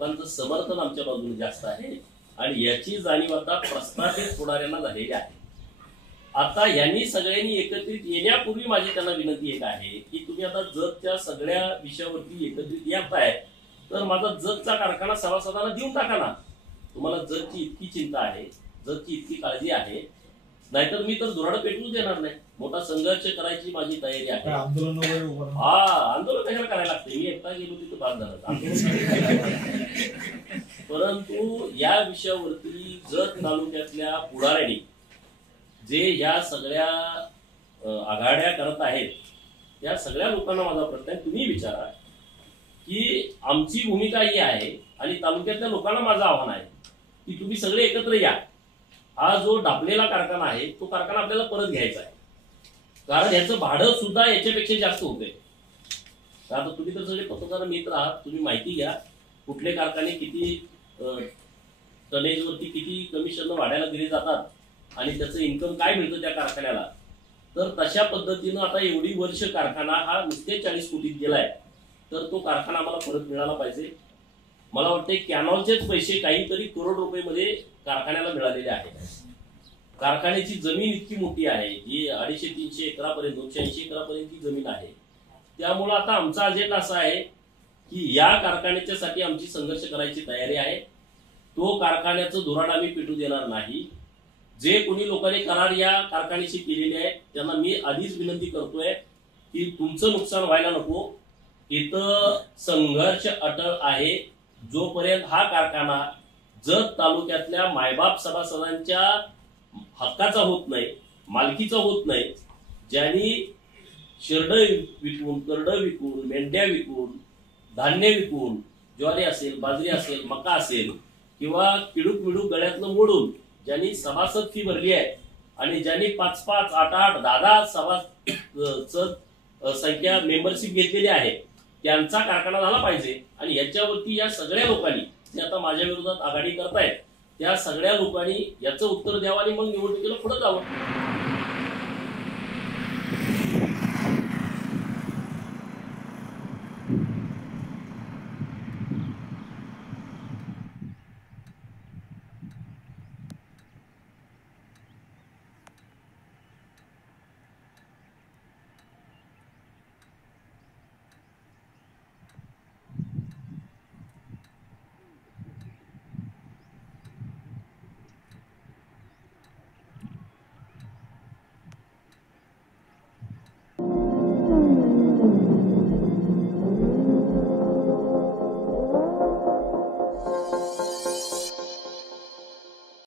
लोकांचं समर्थन आमच्या बाजूने जास्त आहे आणि याची जाणीव आता प्रस्थापित पुढाऱ्यांना झालेली आहे। आता यांनी सगळ्यांनी एकत्रित येण्यापूर्वी माझी त्यांना विनंती एक आहे की तुम्ही आता जतच्या सगळ्या विषयावरती एकत्रित येताय तर माझा जतचा कारखाना सभासदांना देऊन टाका ना। तुम्हाला जतची इतकी चिंता आहे, जतची इतकी काळजी आहे, नाहीतर मी तर धुराड पेटवूच देणार नाही। मोठा संघर्ष करायची माझी तयारी आहे। आंदोलन आंदोलन कशाला करायला लागते, मी एकटा गेलो तिथं बाद झालं। परंतु या विषयावरती जत तालुक्यातल्या पुढाऱ्यांनी जे या सगळ्या आघाड्या करत आहेत त्या सगळ्या लोकांना माझा प्रश्न आहे, तुम्ही विचारा की आमची भूमिका ही आहे आणि तालुक्यातल्या लोकांना माझं आव्हान आहे की तुम्ही सगळे एकत्र या। हा जो डाबलेला कारखाना आहे तो कारखाना आपल्याला परत घ्यायचा आहे, कारण याचं भाडं सुद्धा याच्यापेक्षा जास्त होते। आता तुम्ही तर सगळे पत्रकार मित्र आहात, तुम्ही माहिती घ्या कुठले कारखाने किती टनेजवरती किती कमिशन वाढायला दिले जातात आणि त्याचं इन्कम काय मिळतं त्या कारखान्याला। तर तशा पद्धतीनं आता एवढी वर्ष कारखाना हा नुसते 40 कोटीत गेलाय, तर तो कारखाना आम्हाला परत मिळाला पाहिजे। मला वाटते कॅनॉलचेच पैसे काहीतरी करोड रुपये मध्ये कारखान्याला मिळालेले आहेत। कारखान्याची जमीन इतकी मोठी आहे जी 250-300 एकरापर्यंत 280 एकरापर्यंतची जमीन आहे। त्यामुळे आता आमचा अजेंडा असा आहे की या कारखान्याच्यासाठी आमची संघर्ष करायची तयारी आहे। तो कारखान्याचं धुराड आम्ही पेटू देणार नाही। जे कोणी लोकांनी करार या कारखान्याशी केलेले आहेत त्यांना मी आधीच विनंती करतोय की तुमचं नुकसान व्हायला नको, इथं संघर्ष अटळ आहे। जोपर्यंत हा कारखाना जत तालुक्यातल्या मायबाप सभासदांच्या हक्काचा होत नाही, मालकीचा होत नाही, ज्यांनी शिरड विकून, करड विकून, मेंढ्या विकून, धान्य विकून, ज्वारी असेल, बाजरी असेल, मका असेल किंवा किडूक मिडूक गळ्यातलं मोडून ज्यांनी सभासद फी भरली आहे आणि ज्यांनी 5-5, 8-8, 10-10 सभासद संख्या मेंबरशिप घेतलेली आहे त्यांचा कारखाना झाला पाहिजे। आणि याच्यावरती या सगळ्या लोकांनी जे आता माझ्या विरोधात आघाडी करतायत त्या सगळ्या लोकांनी याचं उत्तर द्यावं आणि मग निवडणुकीला पुढे जावं।